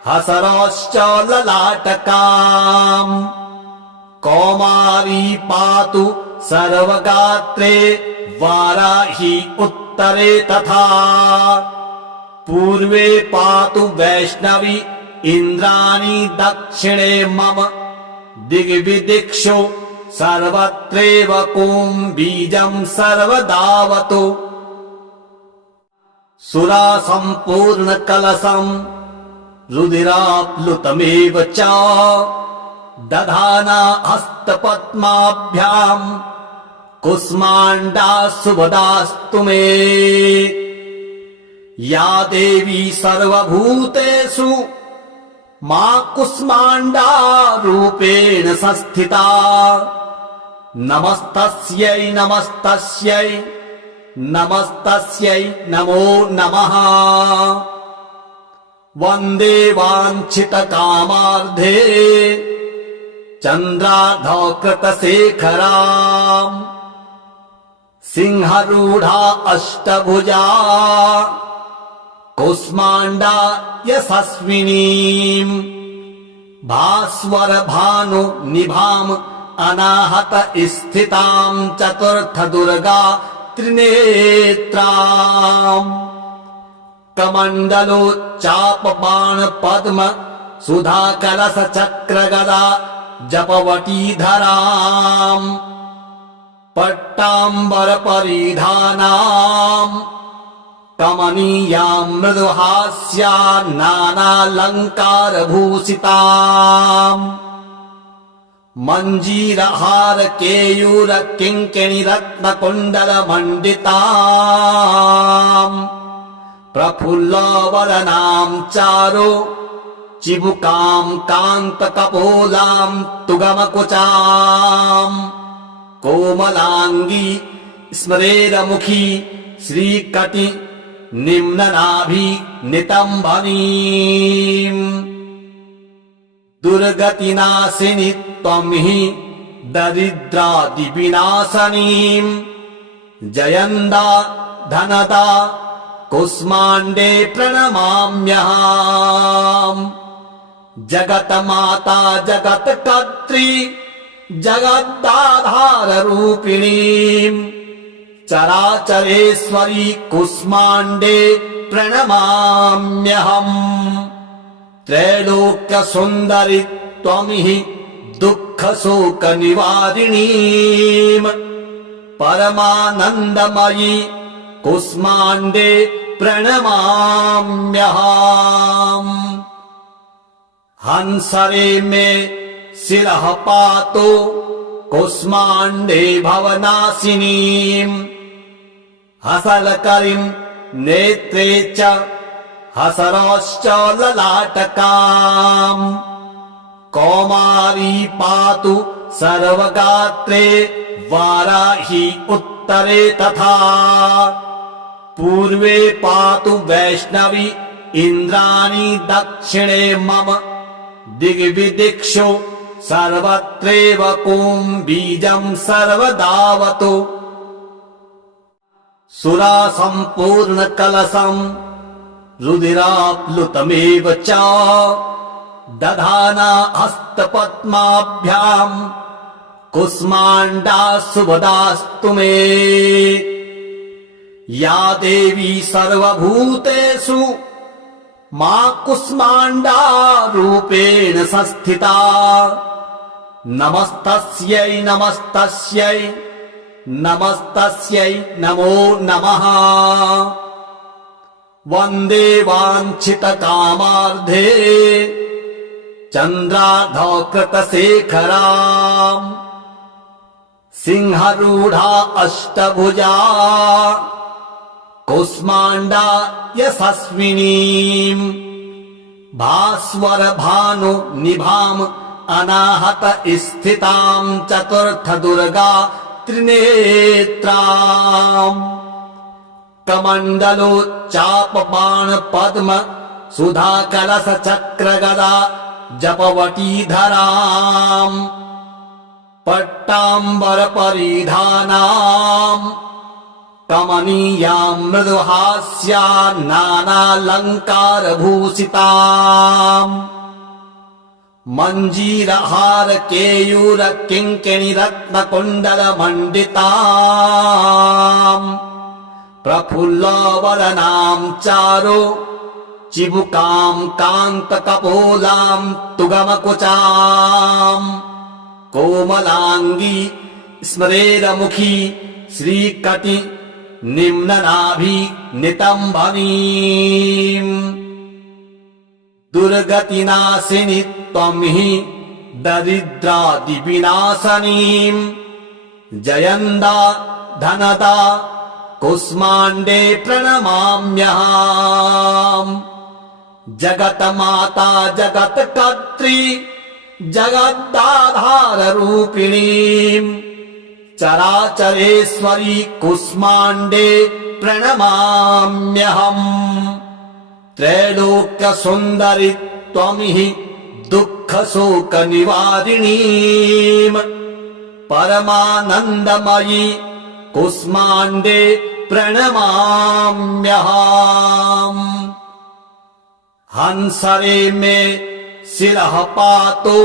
हसरश्च ललाटकाम् कौमारी पातु सर्वगात्रे वाराही उत्तरे तथा पूर्वे पातु वैष्णवी इन्द्राणी दक्षिणे मम दिग्विदिक्षु सर्वत्रैव कुम्भीजम् सर्वदावतु सुरा सम्पूर्ण कलशम् रुधिराप्लुतमेव च दधाना हस्तपद्माभ्याम् कुष्माण्डा शुभदास्तु मे या देवी सर्वभूतेषु मा कुष्माण्डा रूपेण संस्थिता नमस्तस्यै नमस्तस्यै नमस्तस्यै नमो नमः वन्दे वाञ्छितकामार्धे चन्द्रार्धकृतशेखराम् सिंहरूढा अष्टभुजा कुष्माण्डा यशस्विनीम् भास्वर भानु निभाम् अनाहत स्थिताम् चतुर्थ दुर्गा त्रिनेत्राम् कमण्डलोच्चाप बाण पद्म सुधा कलश चक्र गदा जपवटीधराम् पट्टाम्बर परिधानाम् कमनीयाम् मृदुहास्या नानालङ्कार भूषिताम् मञ्जीरहार केयूर किङ्किणी रत्नकुण्डल मण्डिताम् प्रफुल्लवदनाम् चारु चिबुकाम् कान्तकपोलाम् तुगमकुचाम् कोमलाङ्गी स्मरेरमुखी श्रीकटि निम्ननाभि नितम्बनीम् दुर्गतिनाशिनि त्वं हि दरिद्रादिविनाशनीम् जयन्दा धनदा कुष्माण्डे प्रणमाम्यहम् जगन्माता जगत्कर्त्री जगदाधाररूपिणीम् चराचरेश्वरी कुष्माण्डे प्रणमाम्यहम् त्रैलोक्यसुन्दरि त्वं हि दुःखशोकनिवारिणीम् परमानन्दमयी कुष्माण्डे प्रणमाम्यहम् हंसरे मे शिरः पातु कुष्माण्डे भवनाशिनीम् हसलकरीम् नेत्रे च हसरश्च ललाटकाम् कौमारी पातु सर्वगात्रे वाराही उत्तरे तथा पूर्वे पातु वैष्णवी इन्द्राणी दक्षिणे मम दिग्विदिक्षु सर्वत्रैव कुं बीजं सर्वदावतु सुरा सम्पूर्ण कलशम् रुधिराप्लुतमेव च दधाना हस्तपद्माभ्याम् कुष्माण्डा शुभदास्तु मे या देवी सर्वभूतेषु मा कुष्माण्डा रूपेण संस्थिता नमस्तस्यै नमस्तस्यै नमस्तस्यै नमो नमः वन्दे वाञ्छितकामार्धे चन्द्रार्धकृतशेखराम् सिंहरूढा अष्टभुजा कुष्माण्डा यशस्विनीम् भास्वर भानु निभाम् अनाहत स्थिताम् चतुर्थ दुर्गा त्रिनेत्राम् कमण्डलोच्चाप बाण पद्म सुधा कलश चक्र गदा जपवटीधराम् पट्टाम्बर परिधानाम् कमनीयाम् मृदुहास्या नानालङ्कार भूषिताम् मञ्जीरहार केयूर किङ्किणी रत्न कुण्डल मण्डिताम् प्रफुल्लवदनाम् चारु चिबुकाम् कान्त कपोलाम् तुगमकुचाम् कोमलाङ्गी स्मरेरमुखी श्रीकटि निम्ननाभि नितम्बनीम् दुर्गतिनाशिनि त्वं हि दरिद्रादिविनाशनीम् जयन्दा धनदा कुष्माण्डे प्रणमाम्यहम् जगन्माता जगत्कर्त्री जगदाधाररूपिणीम् चराचरेश्वरी कुष्माण्डे प्रणमाम्यहम् त्रैलोक्यसुन्दरि त्वं हि दुःखशोकनिवारिणीम् परमानन्दमयी कुष्माण्डे प्रणमाम्यहम् हंसरे मे शिरः पातु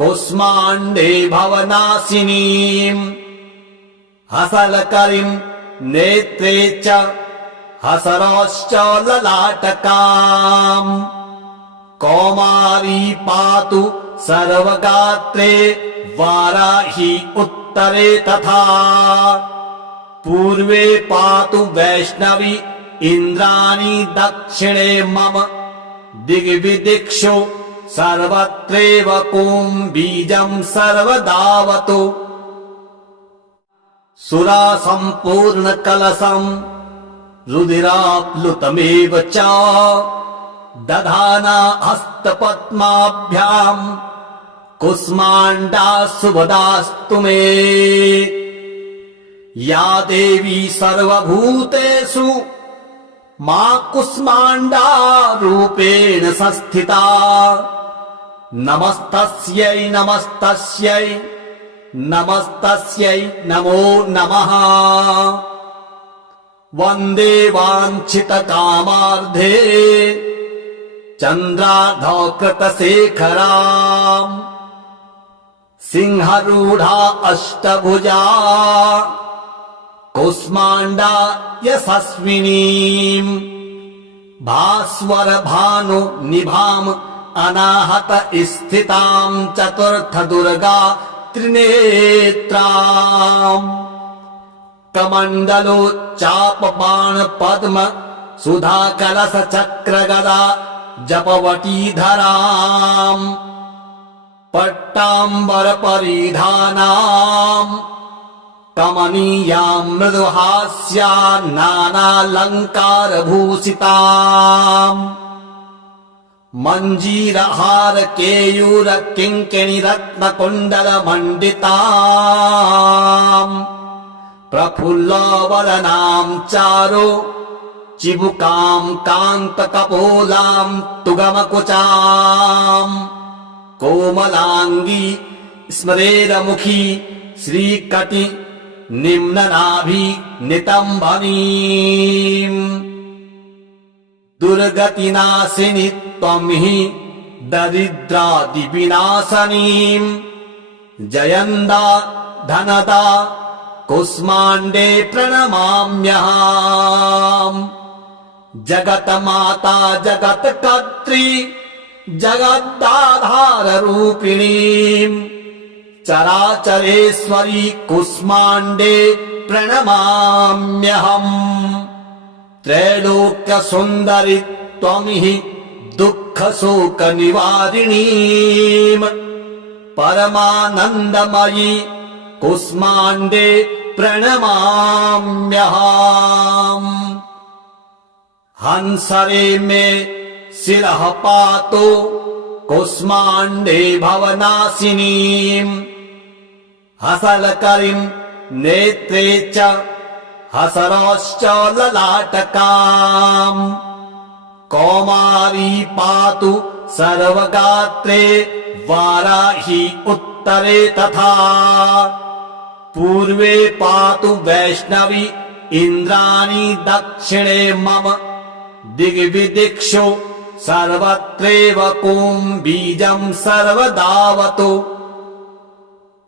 कुष्माण्डे भवनाशिनीम् हसलकरीम् नेत्रे च हसरश्च ललाटकाम् कौमारी पातु सर्वगात्रे वाराही उत्तरे तथा पूर्वे पातु वैष्णवी इन्द्राणी दक्षिणे मम दिग्विदिक्षु सर्वत्रैव कुं बीजं सर्वदावतु सुरा सम्पूर्ण कलशम् रुधिराप्लुतमेव च दधाना हस्तपद्माभ्याम् कुष्माण्डा शुभदास्तु मे या देवी सर्वभूतेषु मा कुष्माण्डा रूपेण संस्थिता नमस्तस्यै नमस्तस्यै नमस्तस्यै नमो नमः वन्दे वाञ्छितकामार्धे चन्द्रार्धकृतशेखराम् सिंहरूढा अष्टभुजा कुष्माण्डा यशस्विनीम् भास्वर भानु निभाम् अनाहत स्थिताम् चतुर्थ दुर्गा त्रिनेत्राम् कमण्डलोच्चाप बाण पद्म सुधा कलश चक्र गदा जपवटीधराम् पट्टाम्बर परिधानाम् कमनीयाम् मृदुहास्या नानालङ्कार भूषिताम् मञ्जीरहार केयूर किङ्किणी रत्न कुण्डल मण्डिताम् प्रफुल्लवदनाम् चारु चिबुकाम् कान्त कपोलाम् तुगमकुचाम् कोमलांगी स्मरेरमुखी श्रीकटि निम्ननाभि नितंबनीम् दुर्गतिनाशिनी त्वं हि दरिद्रादिविनाशनीम् जयन्दा धनदा कुष्माण्डे प्रणमाम्यहम् जगन्माता जगत्कर्त्री जगदाधाररूपिणीम् चराचरेश्वरी कुष्माण्डे प्रणमाम्यहम् त्रैलोक्यसुन्दरि त्वं हि दुःखशोकनिवारिणीम् परमानन्दमयी कुष्माण्डे प्रणमाम्यहम् हंसरे मे शिरः पातु कुष्माण्डे भवनाशिनीम् हसलकरीं नेत्रे च हसरश्च ललाटकाम् कौमारी पातु सर्वगात्रे वाराही उत्तरे तथा पूर्वे पातु वैष्णवी इन्द्राणी दक्षिणे मम दिग्विदिक्षु सर्वत्रैव कुम्भीजं सर्वदावतु